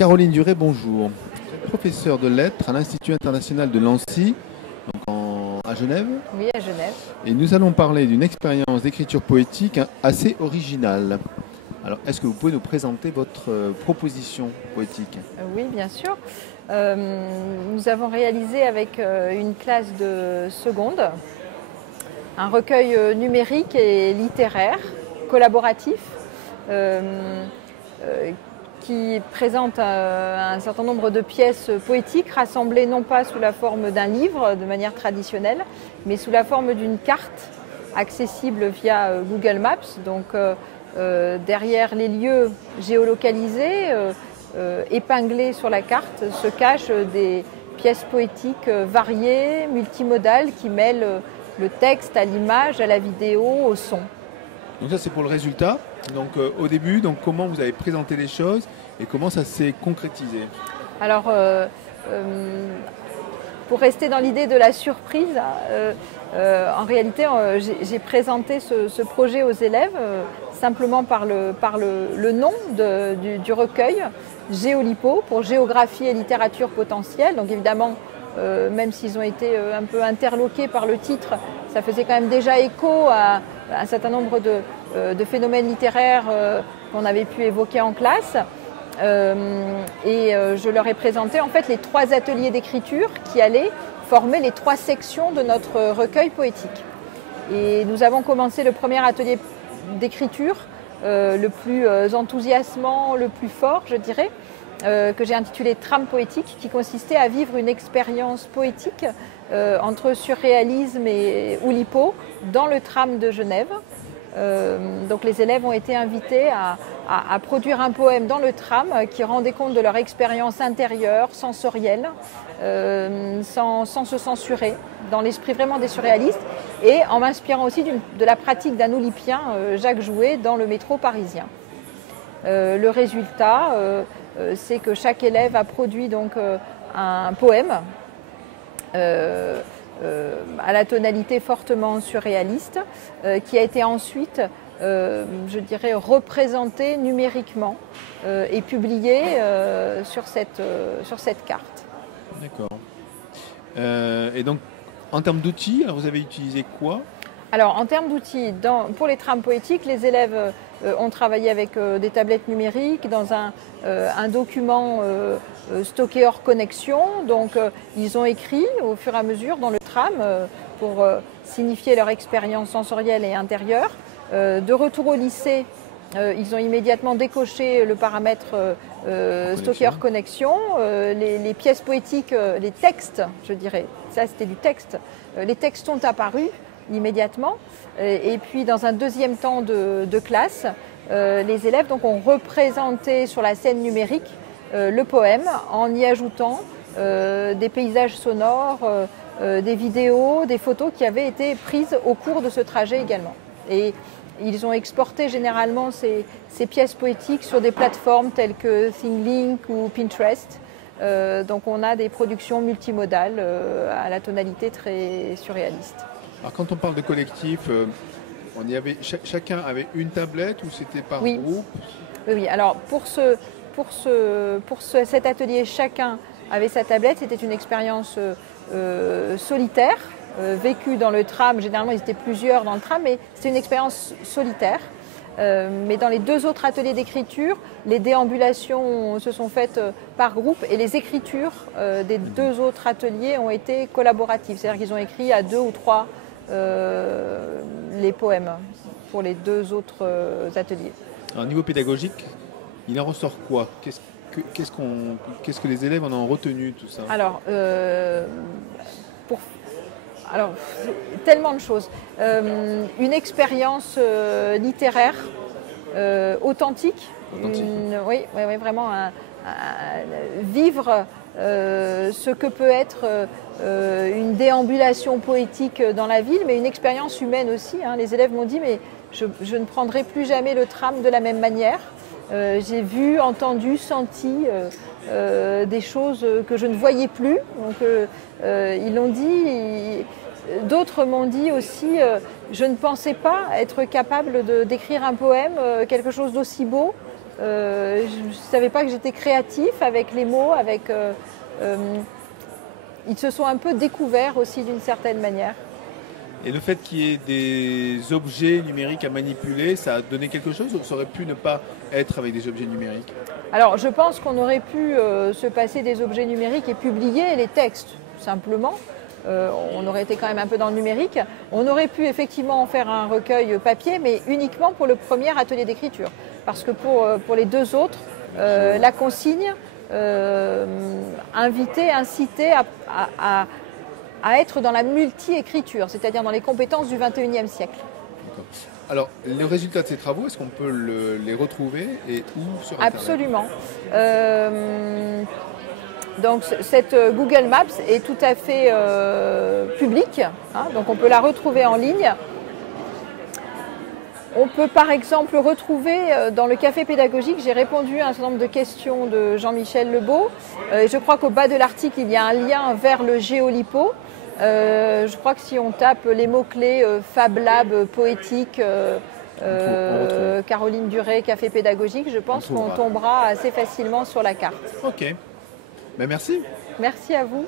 Caroline Duré, bonjour. Vous êtes professeure de lettres à l'Institut international de Nancy, à Genève. Oui, à Genève. Et nous allons parler d'une expérience d'écriture poétique assez originale. Alors, est-ce que vous pouvez nous présenter votre proposition poétique? Oui, bien sûr. Nous avons réalisé avec une classe de seconde un recueil numérique et littéraire collaboratif qui présente un certain nombre de pièces poétiques rassemblées non pas sous la forme d'un livre de manière traditionnelle, mais sous la forme d'une carte accessible via Google Maps. Donc derrière les lieux géolocalisés, épinglés sur la carte, se cachent des pièces poétiques variées, multimodales, qui mêlent le texte à l'image, à la vidéo, au son. Donc ça c'est pour le résultat. Donc au début, donc comment vous avez présenté les choses et comment ça s'est concrétisé? Alors pour rester dans l'idée de la surprise, en réalité j'ai présenté ce projet aux élèves simplement par le nom du recueil, Géolipo, pour géographie et littérature potentielle. Donc évidemment, même s'ils ont été un peu interloqués par le titre, ça faisait quand même déjà écho à un certain nombre de phénomènes littéraires qu'on avait pu évoquer en classe. Je leur ai présenté en fait les 3 ateliers d'écriture qui allaient former les 3 sections de notre recueil poétique. Et nous avons commencé le premier atelier d'écriture, le plus enthousiasmant, le plus fort, je dirais, que j'ai intitulé Trame poétique, qui consistait à vivre une expérience poétique entre surréalisme et Oulipo dans le tram de Genève. Donc les élèves ont été invités à produire un poème dans le tram qui rendait compte de leur expérience intérieure, sensorielle, sans se censurer, dans l'esprit vraiment des surréalistes, et en m'inspirant aussi de la pratique d'un oulipien, Jacques Jouet, dans le métro parisien. Le résultat, c'est que chaque élève a produit donc un poème à la tonalité fortement surréaliste, qui a été ensuite, je dirais, représenté numériquement et publié sur cette carte. D'accord. Et donc, en termes d'outils, vous avez utilisé quoi? Alors, en termes d'outils, pour les trames poétiques, les élèves ont travaillé avec des tablettes numériques dans un document stocké hors connexion. Donc, ils ont écrit au fur et à mesure dans le tram pour signifier leur expérience sensorielle et intérieure. De retour au lycée, ils ont immédiatement décoché le paramètre stocké hors connexion. Les pièces poétiques, les textes, je dirais, ça c'était du texte, les textes sont apparus immédiatement. Et puis dans un deuxième temps de classe, les élèves donc, ont représenté sur la scène numérique le poème en y ajoutant des paysages sonores, des vidéos, des photos qui avaient été prises au cours de ce trajet également. Et ils ont exporté généralement ces pièces poétiques sur des plateformes telles que ThinkLink ou Pinterest. Donc on a des productions multimodales à la tonalité très surréaliste. Alors quand on parle de collectif, chacun avait une tablette ou c'était par groupe? Oui. Alors pour cet atelier, chacun avait sa tablette. C'était une expérience solitaire, vécue dans le tram. Généralement, ils étaient plusieurs dans le tram, mais c'était une expérience solitaire. Mais dans les 2 autres ateliers d'écriture, les déambulations se sont faites par groupe et les écritures des 2 autres ateliers ont été collaboratives. C'est-à-dire qu'ils ont écrit à 2 ou 3 les poèmes pour les 2 autres ateliers. Alors, au niveau pédagogique, il en ressort quoi? Qu'est-ce que les élèves en ont retenu, tout ça? Alors, tellement de choses. Une expérience littéraire authentique. Oui, vraiment vivre ce que peut être une déambulation poétique dans la ville, mais une expérience humaine aussi. Les élèves m'ont dit, mais je ne prendrai plus jamais le tram de la même manière. J'ai vu, entendu, senti des choses que je ne voyais plus. Donc, ils l'ont dit. D'autres m'ont dit aussi, je ne pensais pas être capable d'écrire un poème, quelque chose d'aussi beau, Je ne savais pas que j'étais créatif avec les mots, ils se sont un peu découverts aussi d'une certaine manière. Et le fait qu'il y ait des objets numériques à manipuler, ça a donné quelque chose ou ça aurait pu ne pas être avec des objets numériques? Alors je pense qu'on aurait pu se passer des objets numériques et publier les textes, simplement. On aurait été quand même un peu dans le numérique. On aurait pu effectivement en faire un recueil papier, mais uniquement pour le premier atelier d'écriture. Parce que pour les deux autres, la consigne invitait, incitait à être dans la multi-écriture, c'est-à-dire dans les compétences du XXIe siècle. Alors, le résultat de ces travaux, est-ce qu'on peut les retrouver et où sur Internet? Absolument. Donc cette Google Maps est tout à fait publique, hein, donc on peut la retrouver en ligne. On peut par exemple retrouver dans le café pédagogique, j'ai répondu à un certain nombre de questions de Jean-Michel Lebeau. Je crois qu'au bas de l'article, il y a un lien vers le Géolipo. Je crois que si on tape les mots-clés Fab Lab, poétique, Caroline Duret, café pédagogique, je pense qu'on tombera assez facilement sur la carte. Ok. Ben merci. Merci à vous.